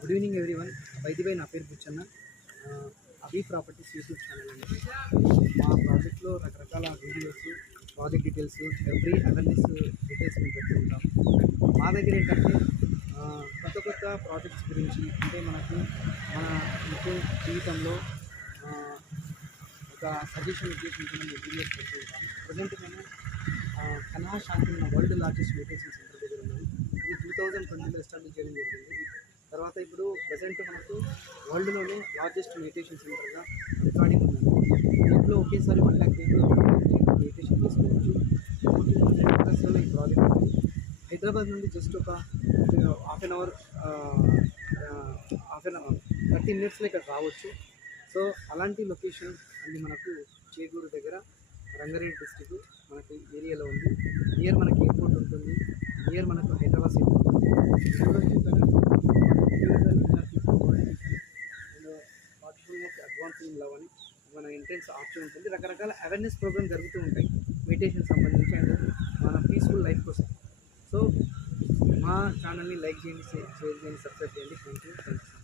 Good evening everyone. By the way నా పేరు బుచ్చన్న. అభి properties YouTube channel అండి. మా ప్రాజెక్ట్లో రకరకాల videos, project details, every awareness details మేము పెట్టుకుంటాం. మా దగ్గర ఏంటంటే కొత్త కొత్త ప్రాజెక్ట్స్ గురించి, అంటే మనకు మన నిత్య జీవితంలో ఒక సజెషన్ ఉద్దేశంతో మేము వీడియోస్ పెట్టుకుంటాం. ప్రజెంట్ మేము కన్హా షాంతి ఉన్న వరల్డ్ లార్జెస్ట్ మెడిటేషన్ సెంటర్ దగ్గర ఉన్నాము. ఇది 2020లో ఎస్టాబ్లిష్ చేయడం జరిగింది. తర్వాత ఇప్పుడు ప్రజెంట్ మనకు వరల్డ్లోనే లార్జెస్ట్ మెడిటేషన్ సెంటర్గా రికార్డింగ్ ఉందండి. దీంట్లో ఒకేసారి 1 lakh people మెడిటేషన్ చేసుకోవచ్చు. 40,000 ఎకర్స్లో ఈ ప్రాజెక్ట్ ఉంది. హైదరాబాద్ నుండి జస్ట్ ఒక హాఫ్ అన్ అవర్ 30 minutesలో ఇక్కడ రావచ్చు. సో అలాంటి లొకేషన్ అన్ని మనకు చేగూరు దగ్గర, రంగారెడ్డి డిస్టిక్ మనకు ఏరియాలో ఉంది. నియర్ మనకి ఎయిర్పోర్ట్ ఉంటుంది, నియర్ మనకు హైదరాబాద్ సిటీ ఉంటుంది. అడ్వాన్సింగ్ లవ్ అని మన ఎంట్రెన్స్ ఆప్షన్ ఉంటుంది. రకరకాల అవేర్నెస్ ప్రోగ్రామ్ జరుగుతూ ఉంటాయి మెడిటేషన్ సంబంధించి అండ్ మన పీస్ఫుల్ లైఫ్ కోసం. సో మా ఛానల్ని లైక్ చేయండి, షేర్ చేయండి, సబ్స్క్రైబ్ చేయండి. Thank you.